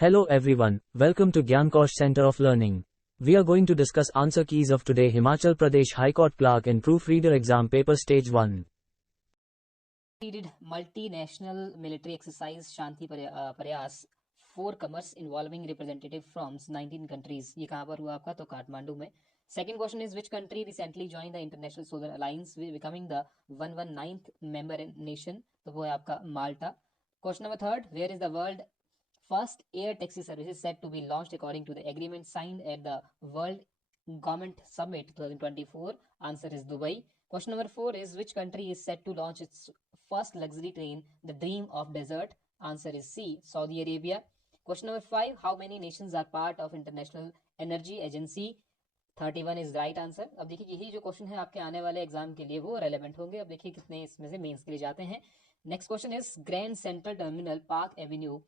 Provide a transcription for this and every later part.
Hello everyone, welcome to Gyankosh Center of Learning. We are going to discuss answer keys of today Himachal Pradesh High Court Clerk and Proofreader Exam Paper Stage 1. Completed multinational military exercise Shanti Prayas 4 commerce involving representative from 19 countries. ये कहाँ पर हुआ आपका? तो काठमांडू में. Second question is which country recently joined the International Solar Alliance becoming the 119th member nation? तो वो है आपका माल्टा. Question number third, where is the world first air taxi services set to be launched according to the agreement signed at the World Government Summit 2024? Answer is Dubai. Question number 4 is which country is set to launch its first luxury train, the Dream of Desert? Answer is C, Saudi Arabia. Question number 5, how many nations are part of International Energy Agency? 31 is right answer. अब देखिए यही जो question है आपके आने वाले exam के लिए वो रेलेवेंट होंगे. अब देखिए कितने इसमें से मेंस के लिए जाते हैं. Next question is Grand Central Terminal Park Avenue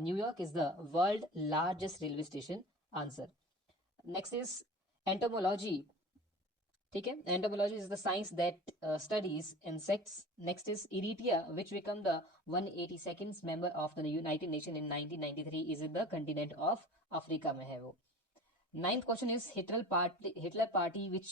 New York is the world largest railway station. Answer. Next is entomology. ठीक है, entomology is the science that studies insects. Next is Eritrea which become the 182nd member of the United Nation in 1993 is in the continent of Africa में है वो. Ninth question is Hitler party which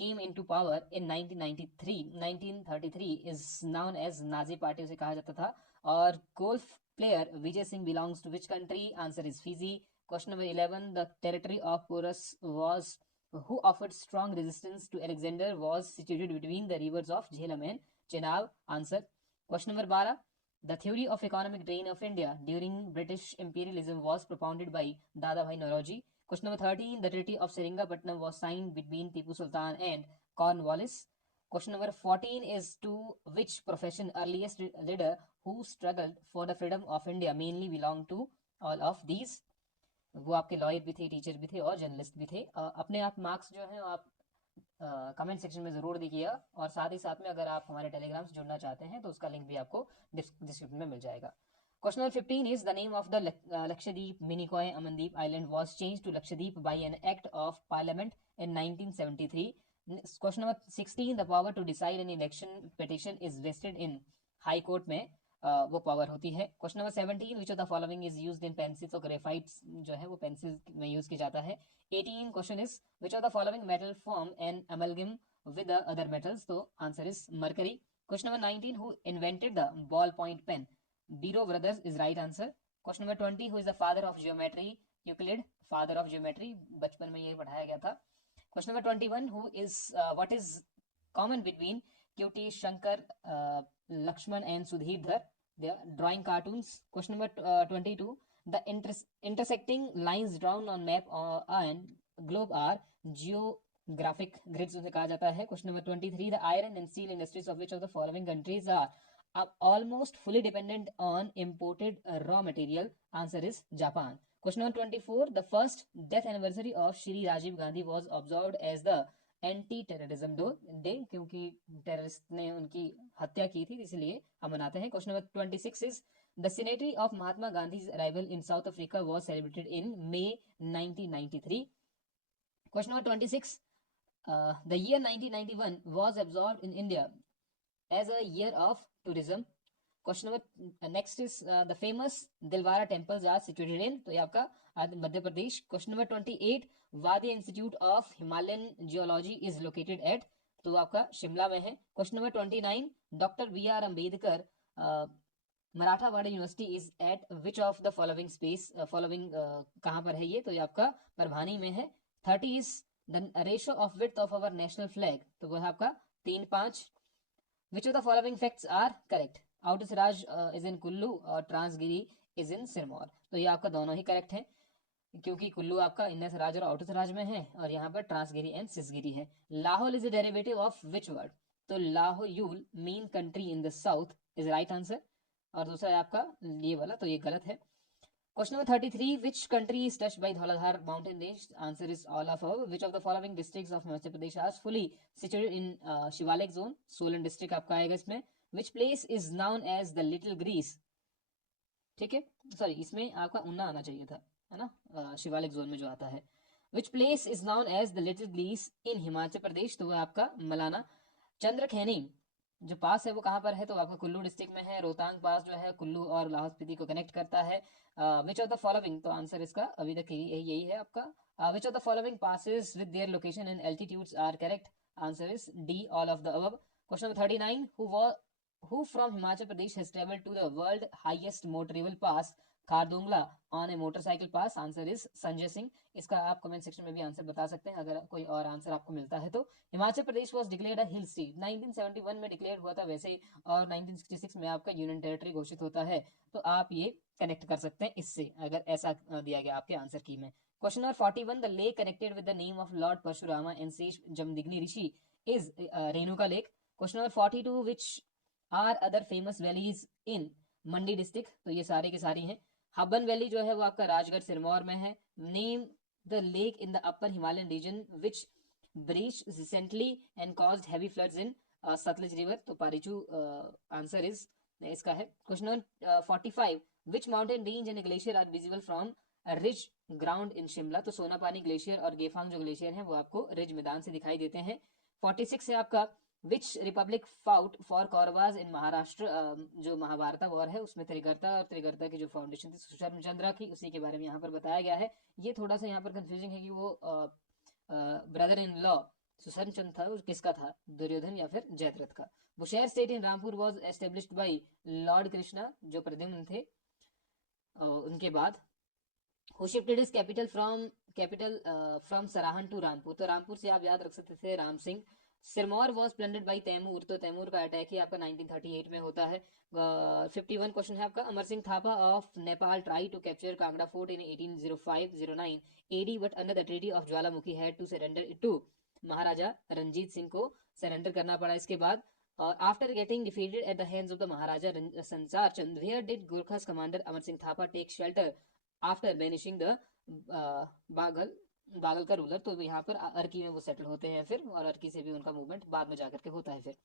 came into power in 1933 is known as Nazi party उसे कहा जाता था. और golf player Vijay Singh belongs to which country? Answer is Fiji. Question number 11, the territory of Porus was who offered strong resistance to Alexander was situated between the rivers of Jhelum and Chenab. Answer. Question number 12, the theory of economic drain of India during British imperialism was propounded by Dadabhai Naoroji. Question number 13, the Treaty of Seringapatam was signed between Tipu Sultan and Cornwallis. Question number 14 is to which profession earliest leader who struggled for the freedom of India mainly belong to all of these? वो आपके lawyer भी थे, teacher भी थे और journalist भी थे. अपने आप मार्क्स जो हैं आप कमेंट सेक्शन में ज़रूर दीजिएगा और साथ ही साथ में अगर आप हमारे टेलीग्राम से जुड़ना चाहते हैं तो उसका लिंक भी आपको डिस्क्रिप्शन में मिल जाएगा. Question number 15 is the name of the Lakshadweep Minicoy Amandeep Island was changed to Lakshadweep by an act of parliament in 1973. Question number 16, the power to decide an election petition is vested in High Court में वो power होती है. Question number 17, which of the following is used in pencils or graphites जो है वो pencil में use किया जाता है. 18 question is which of the following metal form an amalgam with the other metals? तो answer is mercury. Question number 19, who invented the ballpoint pen? Biro brothers is right answer. Question number 20, who is the father of geometry? Euclid, father of geometry. बचपन में ये पढ़ाया गया था. Question number 21, who is what is common between QT Shankar, Lakshman and Sudhir? They are drawing cartoons. Question number 22, the intersecting lines drawn on map and globe are geographic grids उसे कहा जाता है. Question number 23, the iron and steel industries of which of the following countries are almost fully dependent on imported raw material? Answer is Japan. Question number 24, the first death anniversary of Shri Rajiv Gandhi was observed as the anti-terrorism day क्योंकि terrorist ने उनकी हत्या की थी इसलिए हम मनाते हैं. Question number 26 is the centenary of Mahatma Gandhi's arrival in South Africa was celebrated in May 1993. Question number 26, the year 1991 was observed in India as a year of tourism. Question number next is the famous Dilwara temples are situated in, तो ये आपका Madhya Pradesh. Question number 28, Wadia Institute of Himalayan Geology is located at, तो आपका शिमला में है. Question number 29, Dr. B.R. Ambedkar Marathwada university is eight which of the following space. Following कहाँ पर है ये? तो ये आपका परभानी में है. 30 is the ratio of width of our national flag, तो वो है आपका 3:5. Which of the following facts are correct? Outer Siraj is in Kullu और ट्रांसगिरी इज इन सिरमौर. तो ये आपका दोनों ही करेक्ट है क्योंकि कुल्लू आपका इन्नर सिराज और आउटर सिराज में है और यहाँ पर ट्रांसगिरी एंड सिसगिरी है. Lahaul is a derivative of which word? तो Lahaul mean country in the south is right answer. और दूसरा है आपका ये वाला, तो ये गलत है. Question number 33, which country is touched by Dhauladhar mountain range? Answer is all of above. Which of the following districts of Himachal Pradesh are fully situated in Shivalik zone? Solan district आपका आएगा इसमें. Which place is known as the Little Greece? ठीक है, sorry इसमें आपका उन्ना आना चाहिए था, है ना, शिवालिक जोन में जो आता है. Which place is known as the Little Greece in Himachal Pradesh? तो वो आपका मलाना. चंद्रखैनी जो पास है वो कहाँ पर है, तो आपका कुल्लू डिस्ट्रिक्ट में है। रोहतांग पास जो है कुल्लू और लाहौल स्पीति को कनेक्ट करता है। विच ऑफ द फॉलोइंग, तो आंसर इसका अभी तक यही है आपका। Which of the following passes with their location and altitudes are correct, answer is D, all of the above. Question number 39, who from Himachal Pradesh has traveled to the world highest motorable pass Khardungla on A motorcycle pass, answer is Sanjay Singh. इसका आप comment section में भी answer बता सकते हैं अगर कोई और आंसर आपको मिलता है तो। Himachal Pradesh was declared a hill state, 1971 में डिक्लेयर हुआ था वैसे ही, और 1966 में आपका यूनियन टेरिटरी घोषित होता है। तो आप ये कनेक्ट कर सकते हैं इससे, अगर ऐसा दिया गया आपके आंसर की में। Question number 41, the lake connected with the name of lord Parashurama and Shesh Jamadagni Rishi is Renuka lake. Question number 42, which are other famous valleys in Mandi district, तो ये सारे के सारी हैं। हबन वैली जो है वो आपका राजगढ़ सिरमौर में है। Name the lake in the upper Himalayan region which breach recently and caused heavy floods in Sutlej river, तो पारिचू आंसर इज इसका है। Question number 45, which mountain range and glacier are visible from ridge ground in Shimla, तो Sonapani glacier और गेफांग जो glacier है वो आपको ridge मैदान से दिखाई देते हैं। 46 है आपका, विच रिपब्लिक फाउट फॉर कौरवाज इन महाराष्ट्र, जो महाभारत वॉर है उसमें त्रिगर्ता और त्रिगर्ता की जो फाउंडेशन थी सुशर्म चंद्रा की, उसी के बारे में यहाँ पर बताया गया है। ये थोड़ा सा यहाँ पर कंफ्यूजिंग है कि वो ब्रदर इन लॉ सुशर्म चंद्र था, वो किसका था, दुर्योधन या फिर जयद्रथ का। Bushahr state in Rampur was established by lord Krishna, जो प्रद्युम्न थे। उनके बाद who shifted his capital from Sarahan to Rampur, तो रामपुर से आप याद रख सकते थे Ram Singh. Sirmaur was plundered by Taimur, तो तैमूर का अटैक ही आपका 1938 में होता है। 51 क्वेश्चन है आपका, Amar Singh Thapa of Nepal try to capture Kangra fort in 1805-09 AD but under the treaty of Jwalamukhi had to surrender to, Maharaja Ranjit Singh को सरेंडर करना पड़ा इसके बाद। After getting defeated at the hands of the Maharaja Sansar Chand, where did Gorkhas commander Amar Singh Thapa take shelter after banishing the Baghal Baghal का ruler, तो यहाँ पर अर्की में वो सेटल होते हैं फिर, और अर्की से भी उनका मूवमेंट बाद में जाकर के होता है फिर।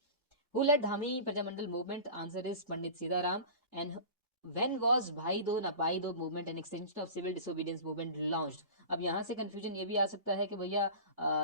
Who led Dhami Prajamandal movement, answer is Pandit Sitaram. And when was Bhai Do Napai Do movement an extension of civil disobedience movement launched. अब यहाँ से कंफ्यूजन ये भी आ सकता है कि भैया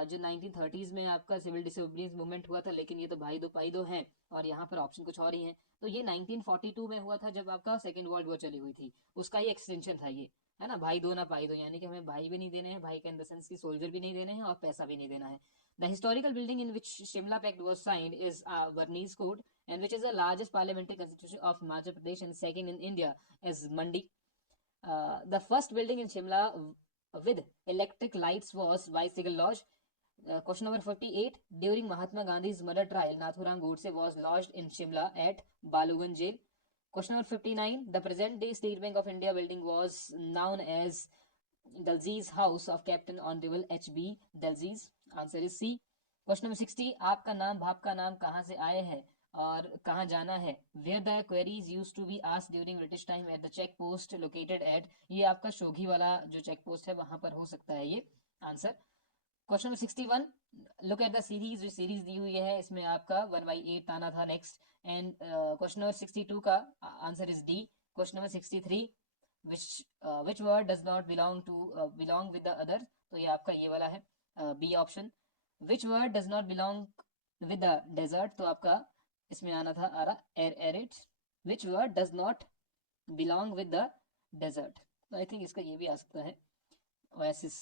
जो 1930s में आपका सिविल डिसोबीडियंस मूवमेंट हुआ था, लेकिन ये तो भाई दो पाई दो है, और यहाँ पर ऑप्शन कुछ और ही है। तो ये 1942 में हुआ था जब आपका सेकेंड वर्ल्ड वॉर चली हुई थी, उसका ही एक्सटेंशन था ये, है ना, भाई दो ना पाई दो, यानी कि हमें भाई भी नहीं देने हैं, भाई के इन द सेंस की सोल्जर भी नहीं देने हैं और पैसा भी नहीं देना है। The historical building in which Shimla pact was signed is Barnes Court, and which is the largest parliamentary constitution of Himachal Pradesh and second in India is Mandi. The first building in Shimla with electric lights was Bicycle Lodge. Question number 48. During Mahatma Gandhi's murder trial, Nathuram Godse was lodged in Shimla at Balugan jail. Question number 59. The present day State Bank of India building was known as Dalzi's House of Captain Honorable H.B. Dalzi's. Answer is C. Question number 60, आपका नाम बाप का नाम कहाँ से आए हैं और कहाँ जाना है, where the queries used to be asked during British time at the check post located at, ये आपका शोघी वाला जो चेक पोस्ट है वहां पर हो सकता है ये answer. Question number 61, look at the series, जो सीरीज दी हुई है इसमें आपका 1/8 आना था नेक्स्ट। एंड क्वेश्चन नंबर 62 का answer is D. Question number 63, which word does not belong with the other, तो ये आपका ये वाला है B option. Which word does not belong with the desert, तो आपका इसमें आना था arid. Which word does not belong with the desert, तो आई थिंक इसका ये भी आ सकता है ओएसिस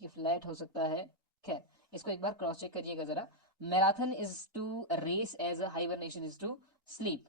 की फ्लैट हो सकता है। खैर इसको एक बार क्रॉस चेक करिएगा जरा। Marathon is to race as a hibernation is to sleep.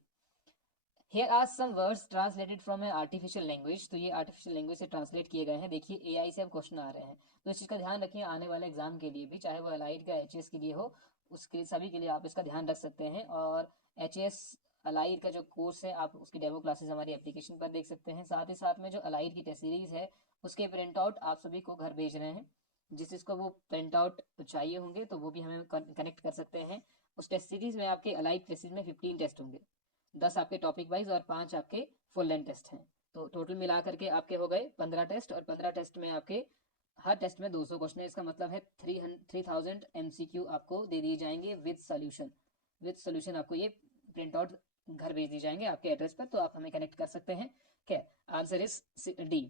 Here are some words translated from an artificial language, तो ये artificial language से ट्रांसलेट किए गए हैं। देखिए AI से अब क्वेश्चन आ रहे हैं, तो इस चीज़ का ध्यान रखिए आने वाले एग्जाम के लिए भी, चाहे वो अलाइड का HS के लिए हो, उसके सभी के लिए आप इसका ध्यान रख सकते हैं। और HS अलाइड का जो कोर्स है आप उसकी डेमो क्लासेस हमारी एप्लीकेशन पर देख सकते हैं। साथ ही साथ में जो अलाइड की टेस्ट सीरीज है उसके प्रिंट आउट आप सभी को घर भेज रहे हैं, जिस जिसको वो प्रिंट आउट चाहिए होंगे तो वो भी हमें कनेक्ट कर सकते हैं। उस टेस्ट सीरीज में आपके अलाइड टेस्ट में 15 टेस्ट होंगे, 10 आपके टॉपिक वाइज और 5 आपके फुल लेंथ टेस्ट हैं, तो टोटल मिलाकर के आपके हो गए 15 टेस्ट, और 15 टेस्ट में आपके हर टेस्ट में 200 क्वेश्चन है। इसका मतलब है 3000 MCQ आपको दे दिए जाएंगे विद सोल्यूशन आपको ये प्रिंट आउट घर भेज दिए जाएंगे आपके एड्रेस पर, तो आप हमें कनेक्ट कर सकते हैं। क्या answer is D.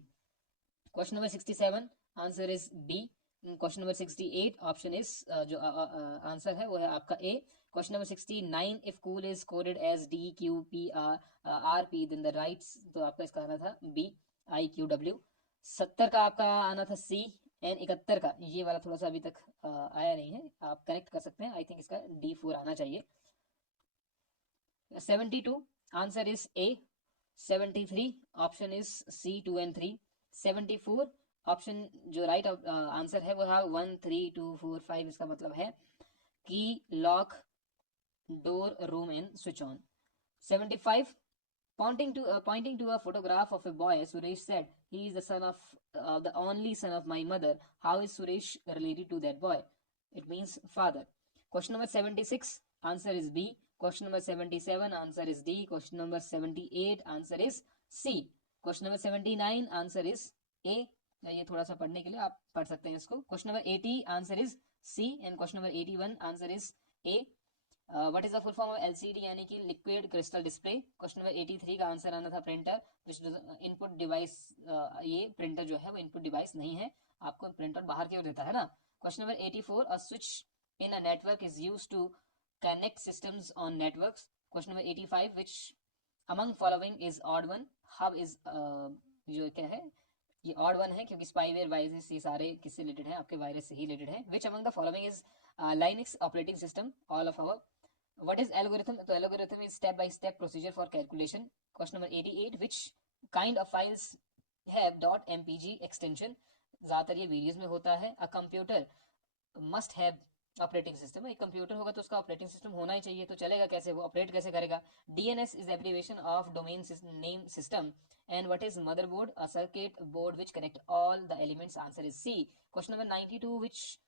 Question number 67, answer is D. Question number 68 option is जो आंसर है वो है आपका A. Question number 69 if cool is coded as D Q P R P then the rights, तो आपका इसका आना था बी आई क्यू डब्ल्यू। 70 का आपका आना था सी एंड 71 का ये वाला थोड़ा सा अभी तक आया नहीं है, आप कनेक्ट कर सकते हैं। आई थिंक इसका D4 आना चाहिए। 72 answer is a. 73 option is C 2 and 3। 74 option जो राइट आंसर है वो है 1 3 2 4 5, इसका मतलब है की lock door room and switch on. 75 pointing to a photograph of a boy, Suresh said, he is the son of the only son of my mother. How is Suresh related to that boy? It means father. Question number 76 answer is B. Question number 77 answer is D. Question number 78 answer is C. Question number 79 answer is A. ये थोड़ा सा पढ़ने के लिए आप पढ़ सकते हैं इसको। Question number 80 answer is C and question number 81 answer is A। What is the full form of LCD यानी कि liquid crystal display. Question number 83 का आंसर आना था प्रिंटर, विच इनपुट डिवाइस। ये प्रिंटर जो है वो इनपुट डिवाइस नहीं है, आपको प्रिंटर बाहर की ओर देता है ना। Question number 84 a switch in a network is used to connect systems on networks. Question number 85 which among following is odd one. Hub is जो क्या है ये ऑड वन है क्योंकि स्पाईवेयर वायरस ये सारे किससे रिलेटेड है, आपके वायरस से ही रिलेटेड है। Which among the following is Linux operating system, all of our. What is algorithm? तो algorithm is step by step procedure for calculation. Question number 88 which kind of files have .mpg extension? ज़्यादातर ये videos में होता है। A computer must have operating system. एक computer होगा तो उसका ऑपरेटिंग सिस्टम होना ही चाहिए, तो चलेगा कैसे, वो ऑपरेट कैसे करेगा। DNS is abbreviation of domain name system. And what is motherboard? A circuit board which connect all the elements. Answer is C. Question number 92 which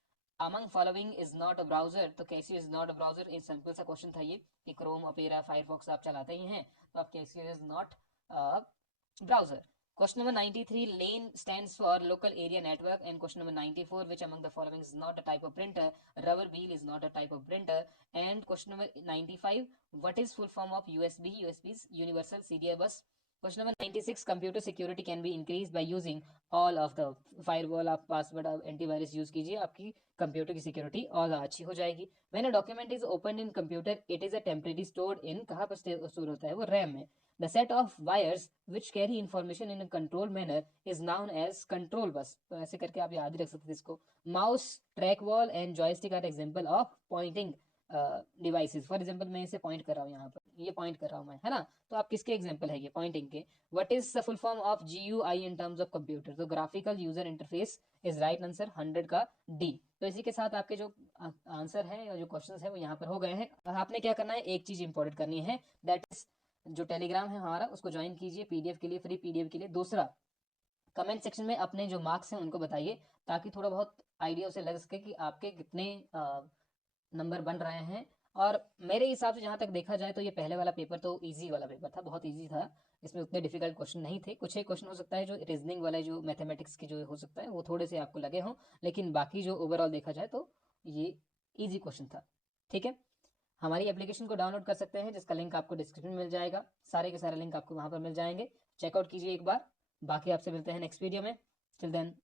among following is not a browser. तो कैसी is not a browser, एक simple सा question था ये कि Chrome opera Firefox आप चलाते ही हैं, तो आप कैसी is not browser. Question number 93 lane stands for local area network. And question number 94 which among the following is not a type of printer? Rubber wheel is not a type of printer. And question number 95 what is full form of USB? USB is universal serial bus. Question number 96 computer security can be increased by using all of the firewall, आप password आप antivirus use कीजिए, आपकी computer की security और अच्छी हो जाएगी। When a document is opened in computer it is a temporarily stored in, कहाँ पर स्टोर होता है वो, रैम में। The set of wires which carry information in a control manner is known as control bus. तो ऐसे करके आप याद ही रख सकते हैं इसको। Mouse, trackball and joystick are example of pointing devices. For example मैं इसे पॉइंट कर रहा हूँ, यहाँ पर ये पॉइंट कर रहा हूँ मैं, है ना, तो आप किसके एग्जाम्पल है ये पॉइंटिंग के। What is the full form of GUI in terms of computer? तो graphical user interface is right answer 100 का D। तो इसी के साथ आपके जो आंसर है और जो क्वेश्चन है वो यहाँ पर हो गए हैं। आपने क्या करना है, एक चीज इंपॉर्टेंट करनी है, दैट इज जो टेलीग्राम है हमारा उसको ज्वाइन कीजिए PDF के लिए, फ्री PDF के लिए। दूसरा कमेंट सेक्शन में अपने जो मार्क्स हैं उनको बताइए, ताकि थोड़ा बहुत आइडिया उसे लग सके कि आपके कितने नंबर बन रहे हैं। और मेरे हिसाब से जहाँ तक देखा जाए तो ये पहले वाला पेपर तो इजी वाला पेपर था, बहुत इजी था, इसमें उतने डिफिकल्ट क्वेश्चन नहीं थे। कुछ एक क्वेश्चन हो सकता है जो रीजनिंग वाले जो मैथमेटिक्स के जो हो सकता है वो थोड़े से आपको लगे हों, लेकिन बाकी जो ओवरऑल देखा जाए तो ये इजी क्वेश्चन था। ठीक है, हमारी एप्लीकेशन को डाउनलोड कर सकते हैं जिसका लिंक आपको डिस्क्रिप्शन में मिल जाएगा, सारे के सारे लिंक आपको वहाँ पर मिल जाएंगे, चेकआउट कीजिए एक बार। बाकी आपसे मिलते हैं नेक्स्ट वीडियो में, टिल देन